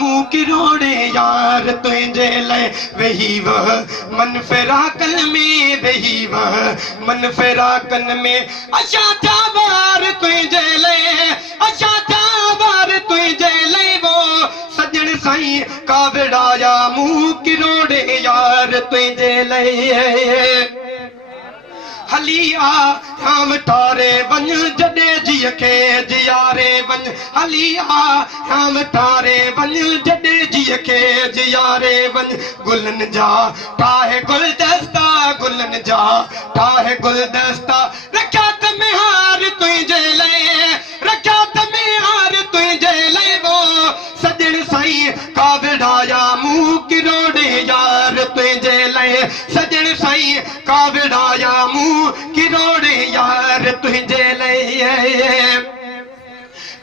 मुँह किरोड़े यार तुझे ले वही वह मन फिराकन में वही वह मन फिराकन में अच्छा था बार तुझे ले अच्छा था बार तुझे ले वो सजन साईं कावड़ाया मुँह किरोड़े यार तुझे ले हलिया हम तारे वन जडे जिय के जियारे वन हलिया हम तारे वन जडे जिय के जियारे वन गुलन जा ताहे गुलदस्ता गुलन जा ताहे गुलदस्ता रखा तमें हार तुझे ले रखा तमें हार तुझे ले वो सजन साईं कावड़ाया मुँह किरोड़े यार तुझे ले सजन साईं कावड़ाया मुँह किरोड़े यार तुझे ले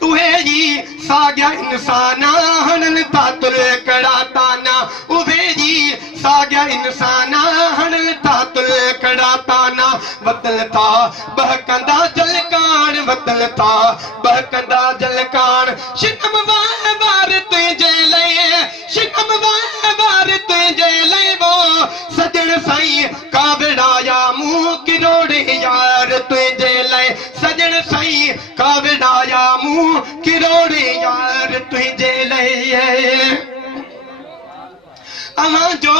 उहे जी साग्या इंसाना हनन तातुल कड़ा ताना उहे जी साग्या इंसाना हनन तातुल कड़ा ताना बदलता बहकंदा जलकान बदलता बहकंदा जलकान शिकम वार तुझे ले शिकम वार तुझे ले वो सजन साईं कावड़ाया मुँह किरोड़े यार तुझे ले सजन साईं कावड़ाया मुँह किरोड़े यार तुझे ले अहाँ जो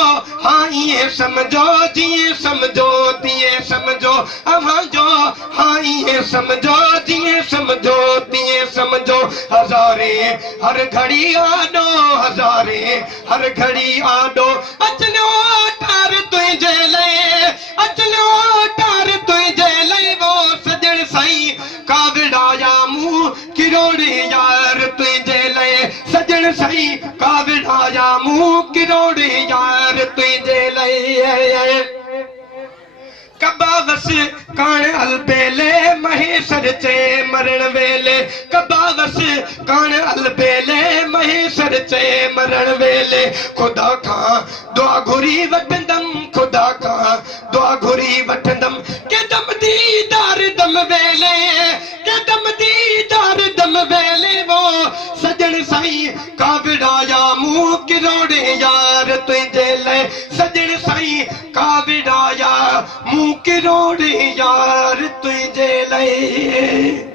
हाँ ये समझो जिए समझो दिए समझो अहाँ जो हाँ ये समझो जिए समझो दिए समझो हजारे हर घड़ी आडो हजारे हर घड़ी आडो अचलो तार तुझे ले अचलो तार तुझे ले वो सजन साईं कावड़ाया मुँह किरोड़े यार तुझे ले सजन साईं कावड़ाया मुँह किरोड़े यार तुझे ले कबा वस कान अलबेले महेश्वर चे मरण वेले कबा वस कान अलबेले महेश्वर चे मरण वेले खुदा खां दुआ घुरी वठंदम खुदा खां दुआ घुरी वठंदम के दम दीदार दम वेले के दम दीदार दम वेले वो सजन साईं कावड़ाया मुँह किरोड़े यार तुझे ले सजन साईं कावड़ाया मुँह किरोड़े यार तुझे ले